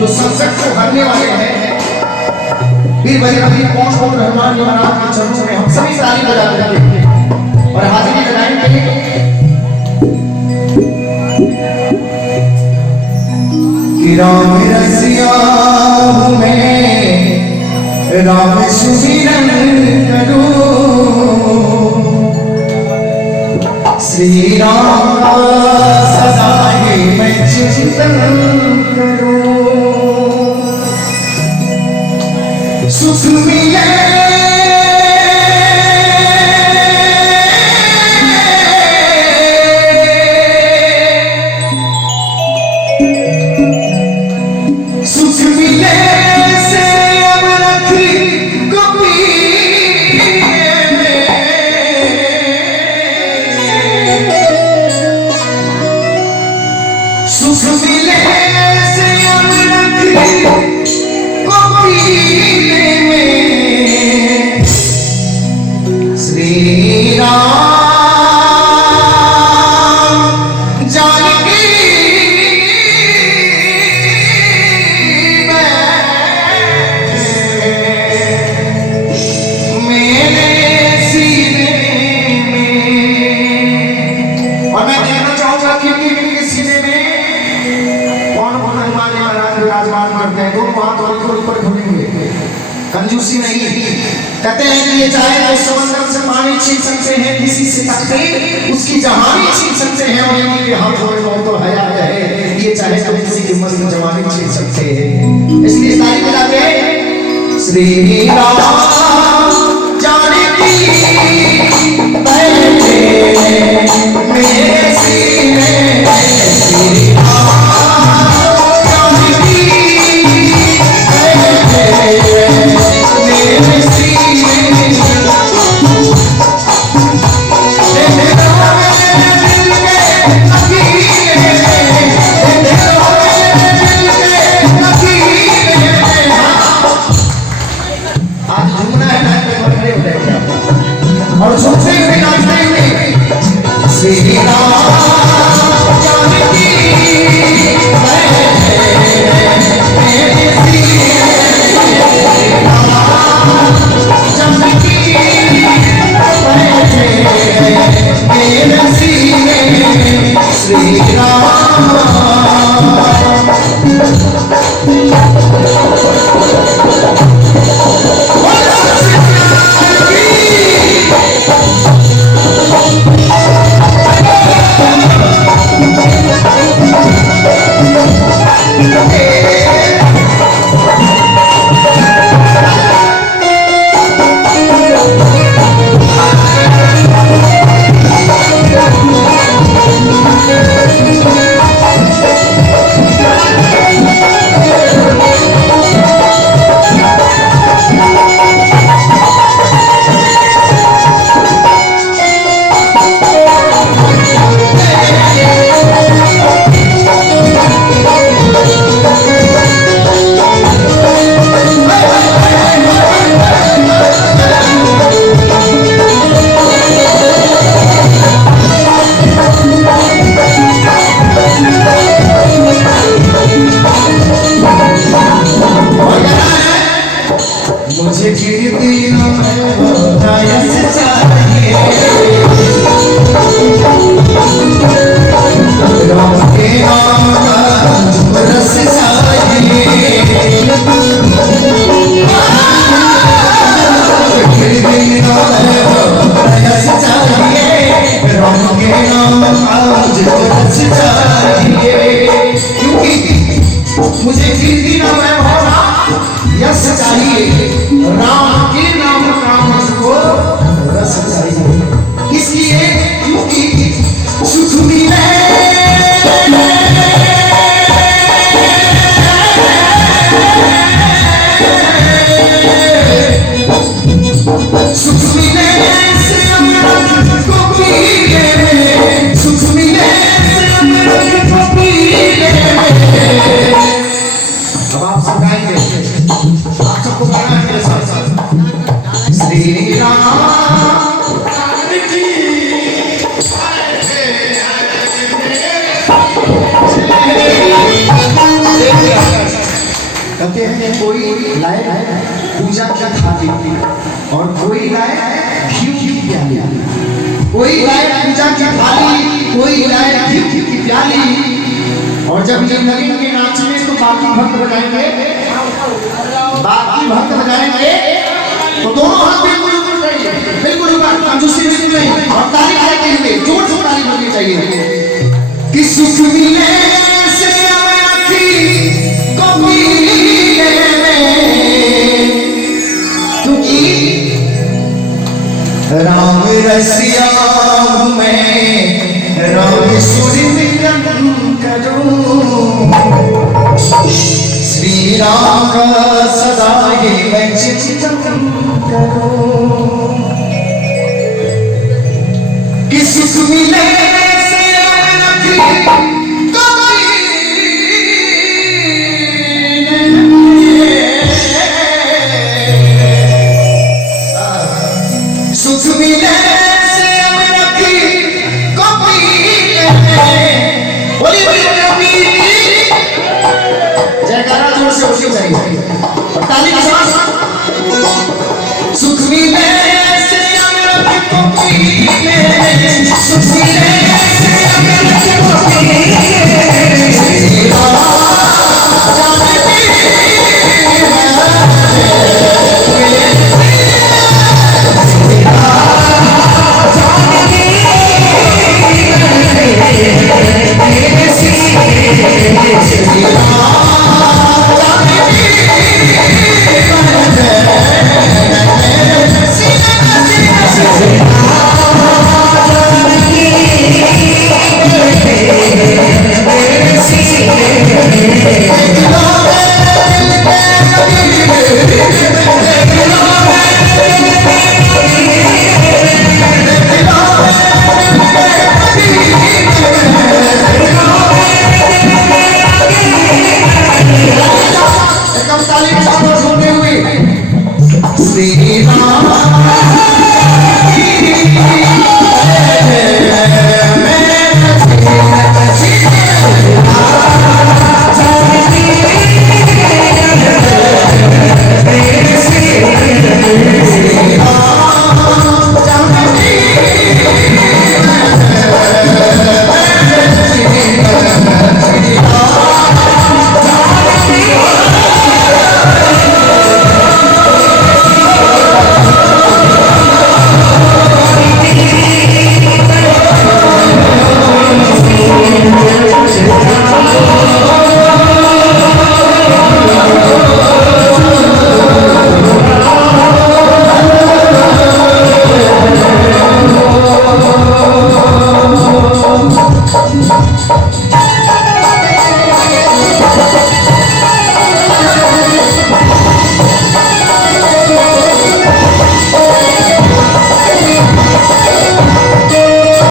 जो संकट को हरने वाले हैं वीर बजरंगी कौन रहमान महाराज के चरणों में हम सभी ताली बजाते हैं और हाजिरी लगाएंगे। कि राम रसिया में राम सुमिरन करूं, श्री राम सदा ही मैं चिंतन करूं। सुख मिले सुख मिले से अब रखी गोपी में, सुख मिले से अब रखी गोपी कंजूसी नहीं। कहते हैं कि ये चाहे तो समंदर से पानी छीन सकते हैं, किसी से तकते उसकी जवानी छीन सकते हैं, और इनके हाथों में मौत और हया है, ये चाहे तो किसी की मस्त जवानी छीन सकते हैं। इसलिए ताली बजाते हैं श्री राम जानकी बैठे मेरे सीने में, श्री और सबसे नाचते हुए श्री राम जानकी श्री राम कहते हैं कोई लाए पूजा की थाली और कोई लाए घी की प्याली, कोई लाए पूजा की थाली, कोई लाए घी की प्याली। और जब ये लगेंगे नाचने तो बाकी भक्त बजाएंगे, बाकी भक्त बजाएंगे तो दोनों हाथ बिल्कुल ऊपर चाहिए, बिल्कुल ऊपर, कंजूसी बिल्कुल नहीं। और ताली बजाते हुए जोर से ताली बजनी चाहिए कि सुख मिले से राम रसिया में राम सुरि मिलन करूं, श्री राम सदा ही मैं चिंतन करूं कि सुख मिले से सुख मिले से जयकारा जोर से होनी चाहिए और ताली के साथ। सुख मिले से सुख मिले